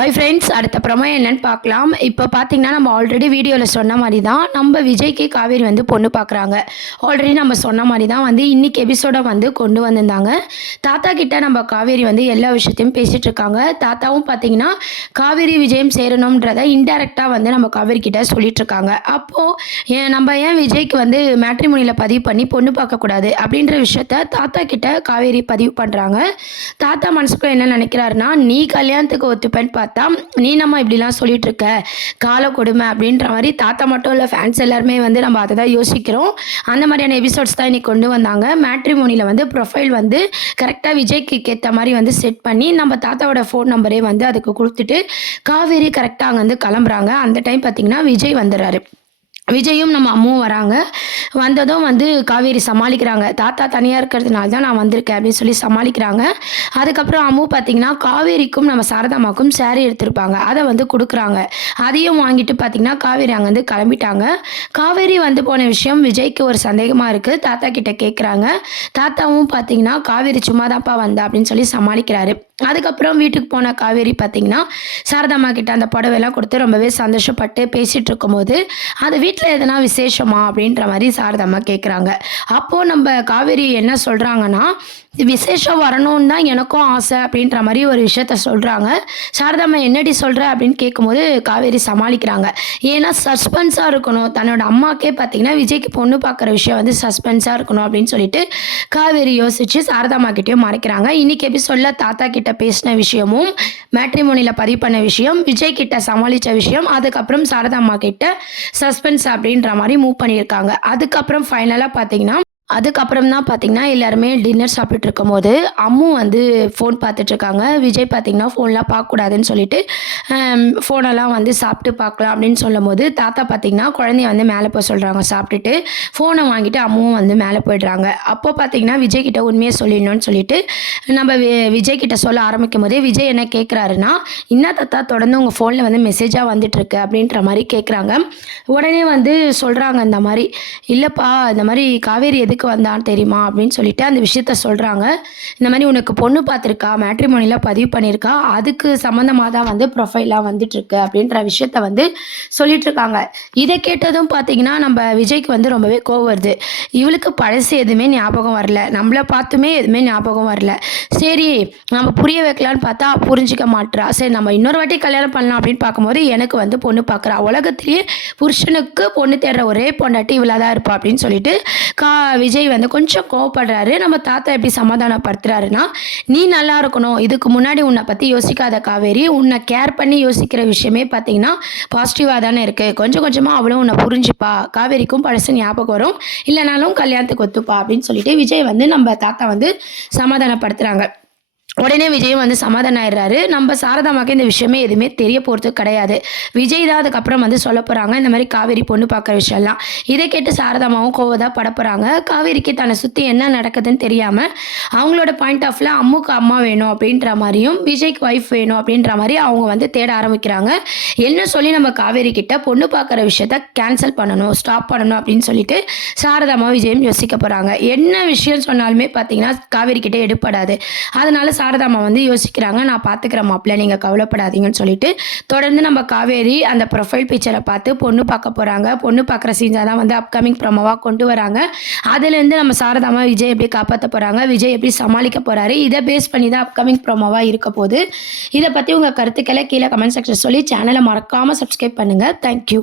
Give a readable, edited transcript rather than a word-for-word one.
Hi friends, அடுத்த promo என்னன்னு பார்க்கலாம். இப்போ பார்த்தீங்கன்னா நம்ம ஆல்ரெடி வீடியோவில் சொன்ன மாதிரி தான் நம்ம விஜய்க்கு காவேரி வந்து பொண்ணு பார்க்குறாங்க. ஆல்ரெடி நம்ம சொன்ன மாதிரி தான் வந்து இன்றைக்கி எபிசோடை வந்து கொண்டு வந்திருந்தாங்க. தாத்தா கிட்ட நம்ம காவேரி வந்து எல்லா விஷயத்தையும் பேசிகிட்டு இருக்காங்க. தாத்தாவும் பார்த்தீங்கன்னா காவேரி விஜயம் சேரணுன்றதை இன்டெரக்டாக வந்து நம்ம காவேரி கிட்ட சொல்லிட்டு இருக்காங்க. அப்போது நம்ம ஏன் விஜய்க்கு வந்து மேட்ரிமோனியில் பதிவு பண்ணி பொண்ணு பார்க்கக்கூடாது அப்படின்ற விஷயத்த தாத்தா கிட்ட காவேரி பதிவு பண்ணுறாங்க. தாத்தா மனசுக்குள்ள என்ன நினைக்கிறாருன்னா, நீ கல்யாணத்துக்கு ஒத்துப்பேன்னு பார்த்தா நீ நம்ம இப்படிலாம் சொல்லிட்டு இருக்க, கால கொடுமை அப்படின்ற மாதிரி தாத்தா மட்டும் இல்லை, ஃபேன்ஸ் எல்லாருமே வந்து நம்ம அதை தான் யோசிக்கிறோம். அந்த மாதிரியான எபிசோட்ஸ் தான் இன்னைக்கு கொண்டு வந்தாங்க. மேட்ரிமோனியில் வந்து ப்ரொஃபைல் வந்து கரெக்டாக விஜய்க்கு ஏற்ற மாதிரி வந்து செட் பண்ணி நம்ம தாத்தாவோட ஃபோன் நம்பரே வந்து அதுக்கு கொடுத்துட்டு காவேரி கரெக்டாக அங்கே வந்து கிளம்புறாங்க. அந்த டைம் பார்த்தீங்கன்னா விஜய் வந்துடுறாரு. விஜயும் நம்ம அம்மாவும் வராங்க. வந்ததும் வந்து காவேரி சமாளிக்கிறாங்க. தாத்தா தனியாக இருக்கிறதுனால தான் நான் வந்திருக்கேன் அப்படின்னு சொல்லி சமாளிக்கிறாங்க. அதுக்கப்புறம் அம்மு பார்த்தீங்கன்னா காவேரிக்கும் நம்ம சாரதாமாக்கும் சேரீ எடுத்திருப்பாங்க, அதை வந்து கொடுக்குறாங்க. அதையும் வாங்கிட்டு பார்த்தீங்கன்னா காவேரி அங்கேருந்து கிளம்பிட்டாங்க. காவேரி வந்து போன விஷயம் விஜய்க்கு ஒரு சந்தேகமாக இருக்குது. தாத்தா கிட்ட கேட்குறாங்க. தாத்தாவும் பார்த்தீங்கன்னா காவேரி சும்மா தான்ப்பா வந்தா அப்படின்னு சொல்லி சமாளிக்கிறாரு. அதுக்கப்புறம் வீட்டுக்கு போன காவேரி பார்த்தீங்கன்னா சாரதாம்மா கிட்ட அந்த புடவைலாம் கொடுத்து ரொம்பவே சந்தோஷப்பட்டு பேசிகிட்டு இருக்கும்போது, அது வீட்டில் எதனா விசேஷமா அப்படின்ற மாதிரி சாரதாம்மா கேட்குறாங்க. அப்போது நம்ம காவேரி என்ன சொல்கிறாங்கன்னா, விசேஷம் வரணும்னு தான் எனக்கும் ஆசை அப்படின்ற மாதிரி ஒரு விஷயத்த சொல்கிறாங்க. சாரதாம்மா என்னடி சொல்கிற அப்படின்னு கேட்கும்போது காவேரி சமாளிக்கிறாங்க. ஏன்னா சஸ்பென்ஸாக இருக்கணும், தன்னோட அம்மாக்கே பார்த்தீங்கன்னா விஜய்க்கு பொண்ணு பார்க்குற விஷயம் வந்து சஸ்பென்ஸாக இருக்கணும் அப்படின்னு சொல்லிட்டு காவேரி யோசித்து சாரதாம்மா கிட்டேயும் மறைக்கிறாங்க. இன்றைக்கி எபிசோடில் தாத்தா கிட்ட பேசின விஷயமும், மேட்ரிமோனியில் பதிவு பண்ண விஷயம், விஜய் கிட்ட சமாளித்த விஷயம், அதுக்கப்புறம் சாரதாம்மா கிட்ட சஸ்பென்ஸ் அப்படின்ற மாதிரி மூவ் பண்ணியிருக்காங்க. அதுக்கப்புறம் ஃபைனலாக அதுக்கப்புறம் தான் பார்த்தீங்கன்னா எல்லாருமே டின்னர் சாப்பிட்டுட்டு இருக்கும்போது அம்மு வந்து ஃபோன் பார்த்துட்ருக்காங்க. விஜய் பார்த்தீங்கன்னா ஃபோன்லாம் பார்க்கக்கூடாதுன்னு சொல்லிட்டு ஃபோனெல்லாம் வந்து சாப்பிட்டு பார்க்கலாம் அப்படின்னு சொல்லும்போது தாத்தா பார்த்தீங்கன்னா குழந்தைய வந்து மேலே போய் சொல்கிறாங்க. சாப்பிட்டுட்டு ஃபோனை வாங்கிட்டு அம்முவும் வந்து மேலே போய்ட்றாங்க. அப்போ பார்த்தீங்கன்னா விஜய் கிட்ட உண்மையை சொல்லிடணும்னு சொல்லிட்டு நம்ம விஜய் கிட்ட சொல்ல ஆரம்பிக்கும் போதே விஜய் என்ன கேட்குறாருன்னா, என்ன தாத்தா தொடர்ந்து உங்கள் ஃபோனில் வந்து மெசேஜாக வந்துட்டுருக்கு அப்படின்ற மாதிரி கேட்குறாங்க. உடனே வந்து சொல்கிறாங்க, இந்த மாதிரி இல்லைப்பா, இந்த மாதிரி காவேரி எதுக்கு வந்தான்னு தெரியுமா அப்படின்னு சொல்லிட்டு அந்த விஷயத்த சொல்கிறாங்க. இந்த மாதிரி உனக்கு பொண்ணு பார்த்துருக்கா, மேட்ரிமோனியில் பதிவு பண்ணியிருக்கா, அதுக்கு சம்மந்தமாக தான் வந்து ப்ரொஃபைலாக வந்துட்டுருக்கு அப்படின்ற விஷயத்த வந்து சொல்லிட்டுருக்காங்க. இதை கேட்டதும் பார்த்தீங்கன்னா நம்ம விஜய்க்கு வந்து ரொம்பவே கோவம் வருது. இவளுக்கு பழசு எதுவுமே ஞாபகம் வரல, நம்மளை பார்த்துமே எதுவுமே ஞாபகம் வரல. சரி நம்ம புரிய வைக்கலான்னு பார்த்தா புரிஞ்சிக்க மாட்டுறா. சரி நம்ம இன்னொரு வாட்டி கல்யாணம் பண்ணலாம் அப்படின்னு பார்க்கும்போது எனக்கு வந்து பொண்ணு பார்க்குறா. உலகத்திலேயே புருஷனுக்கு பொண்ணு தேடுற ஒரே பொண்டாட்டி இவளாக தான் இருப்பா அப்படின்னு சொல்லிட்டு விஜய் வந்து கொஞ்சம் கோவப்படுறாரு. நம்ம தாத்தா எப்படி சமாதானப்படுத்துறாருன்னா, நீ நல்லா இருக்கணும், இதுக்கு முன்னாடி உன்னை பற்றி யோசிக்காத காவேரி, உன்னை கேர் பண்ணி யோசிக்கிற விஷயமே பார்த்தீங்கன்னா பாசிட்டிவாக தானே இருக்குது, கொஞ்சம் கொஞ்சமாக அவளும் உன்னை புரிஞ்சுப்பா, காவேரிக்கும் பழசு ஞாபகம் வரும், இல்லைனாலும் கல்யாணத்துக்கு ஒத்துப்பா அப்படின்னு சொல்லிட்டு விஜய் வந்து நம்ம தாத்தா வந்து சமாதானப்படுத்துகிறாங்க. உடனே விஜயும் வந்து சமாதானம் ஆயிடுறாரு. நம்ம சாரதாமாக்கு இந்த விஷயமே எதுவுமே தெரிய போகிறது கிடையாது. விஜய் தான் அதுக்கப்புறம் வந்து சொல்ல போகிறாங்க இந்த மாதிரி காவேரி பொண்ணு பார்க்குற விஷயம்லாம். இதை கேட்டு சாரதாமாவும் கோவதாக பட போகிறாங்க. காவேரிக்கு தன்னை சுற்றி என்ன நடக்குதுன்னு தெரியாமல் அவங்களோட பாயிண்ட் ஆஃப்ல அம்முக்கு அம்மா வேணும் அப்படின்ற மாதிரியும் விஜய்க்கு ஒய்ஃப் வேணும் அப்படின்ற மாதிரி அவங்க வந்து தேட ஆரம்பிக்கிறாங்க. என்ன சொல்லி நம்ம காவேரி கிட்ட பொண்ணு பார்க்குற விஷயத்த கேன்சல் பண்ணணும், ஸ்டாப் பண்ணணும் அப்படின்னு சொல்லிட்டு சாரதாமா விஜயம் யோசிக்க போகிறாங்க. என்ன விஷயம் சொன்னாலுமே பார்த்தீங்கன்னா காவேரி கிட்டே எடுப்படாது. அதனால சாரதாம்மா வந்து யோசிக்கிறாங்க, நான் பார்த்துக்கிற மாப்பிள்ள, நீங்கள் கவலைப்படாதீங்கன்னு சொல்லிட்டு தொடர்ந்து நம்ம காவேரி அந்த ப்ரொஃபைல் பிக்சரை பார்த்து பொண்ணு பார்க்க போகிறாங்க. பொண்ணு பார்க்குற சீன்ஸாக தான் வந்து அப்கமிங் ப்ரோமோவாக கொண்டு வராங்க. அதுலேருந்து நம்ம சாரதாம்மா விஜய் எப்படி காப்பாற்ற போகிறாங்க, விஜய் எப்படி சமாளிக்க போகிறாரு, இதை பேஸ் பண்ணி தான் அப்கமிங் ப்ரோமோவாக இருக்க போது. இதை பற்றி உங்கள் கருத்துக்களை கீழே கமெண்ட் செக்ஷன் சொல்லி சேனலை மறக்காமல் சப்ஸ்கிரைப் பண்ணுங்கள். தேங்க்யூ.